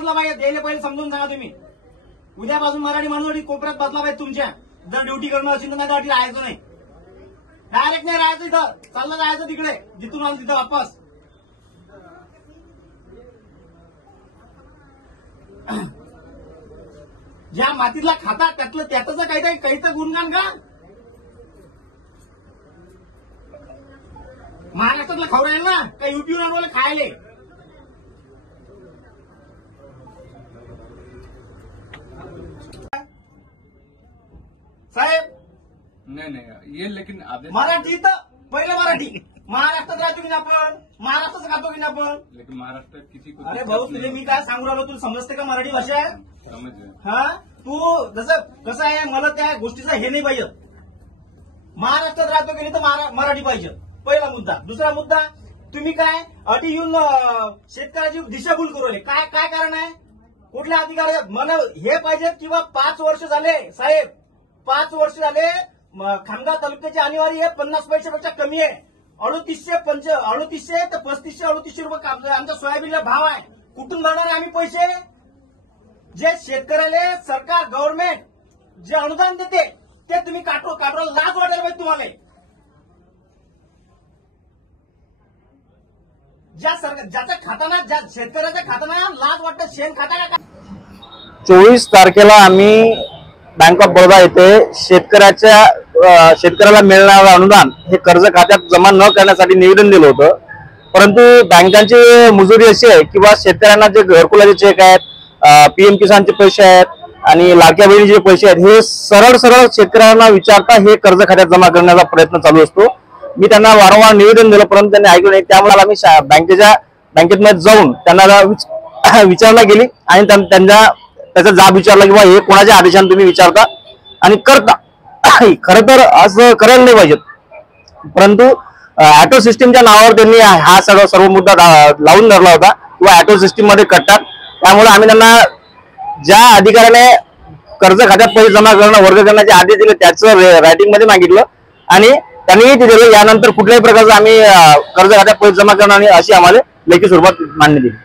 समजलं पाहिजे, द्यायला पहिले समजून सांगा तुम्ही. उद्यापासून मराठी माणूस कोपऱ्यात बसला पाहिजे तुमच्या. जर ड्युटी करणं असेल तर नाही तर राहायचं नाही, डायरेक्ट नाही राहायचं, इथं चाललं जायचं तिकडे जिथून आलं तिथं वापस. ज्या मातीतला खाता त्यातलं त्याचं काही तर गुणगान का? महाराष्ट्रातलं खाऊ राहील ना का युपीहून आणवलं खायले? साहेब नहीं ये लेकिन आदेश मराठी तर पहिलं मराठी महाराष्ट्रात राहतो की ना आपण, महाराष्ट्राचं खातो की ना आपण. लेकिन महाराष्ट्र किसी को अरे भाऊ तुझे मी काय सांगू राहिलो, तुला समजते का मराठी भाषा आहे? समझ हा तू जसं कसं आहे, मला त्या गोष्टीचं हे नाही पाहिजे. महाराष्ट्रात राहतो की नाही तर मराठी पाहिजे, पहिला मुद्दा. दुसरा मुद्दा, तुम्ही काय अटी येऊन शेतकऱ्याची दिशाभूल करू राहिले. काय काय कारण आहे? कुठल्या अधिकारी मला हे पाहिजेत किंवा 5 वर्ष झाले साहेब, 5 वर्ष झाले खामगाव तालुक्याची आणीवारी आहे 50 पैशापेक्षा कमी आहे. 3800 ते 3500 रुपये आमच्या सोयाबीनला भाव आहे. कुठून भरणार आहे आम्ही पैसे? जे शेतकऱ्याला सरकार गव्हर्नमेंट जे अनुदान देते ते तुम्ही काढून लाज वाटायला पाहिजे तुम्हाला. ज्याच्या खाताना, ज्या शेतकऱ्याच्या खाताना लाज वाटतं, शेण खाता का? 24 तारखेला आम्ही बँक ऑफ बडोदा येथे शेतकऱ्याला मिळणारं अनुदान हे कर्ज खात्यात जमा न करण्यासाठी निवेदन दिलं होतं. परंतु बँकांची मुजुरी अशी आहे किंवा शेतकऱ्यांना जे घरकुलाचे चेक आहेत, पीएम किसानचे पैसे आहेत आणि लाडक्या बहिणीचे पैसे आहेत, हे सरळ शेतकऱ्यांना विचारता हे कर्ज खात्यात जमा करण्याचा प्रयत्न चालू असतो. मी त्यांना वारंवार निवेदन दिलं परंतु त्यांनी ऐकलं नाही. त्यामुळे आम्ही बँकेमध्ये जाऊन त्यांना विचारणा केली आणि त्याचा जाब विचारला की बा हे कोणाच्या आदेशाने तुम्ही विचारता आणि करता. खरं तर असं करायला नाही पाहिजे. परंतु ऑटो सिस्टीमच्या नावावर त्यांनी हा सर्व मुद्दा लावून धरला होता किंवा ऑटो सिस्टीम मध्ये करतात. त्यामुळे आम्ही त्यांना ज्या अधिकाऱ्याने कर्ज खात्यात पैसे जमा करणं वर्ग करण्याचे आदेश दिले त्याचं रायटिंग मध्ये मागितलं आणि त्यांनी ते दिलं. यानंतर कुठल्याही प्रकारचं आम्ही कर्ज खात्यात पैसे जमा करणार नाही अशी आम्हाला लेखी स्वरूपात मान्य दिली.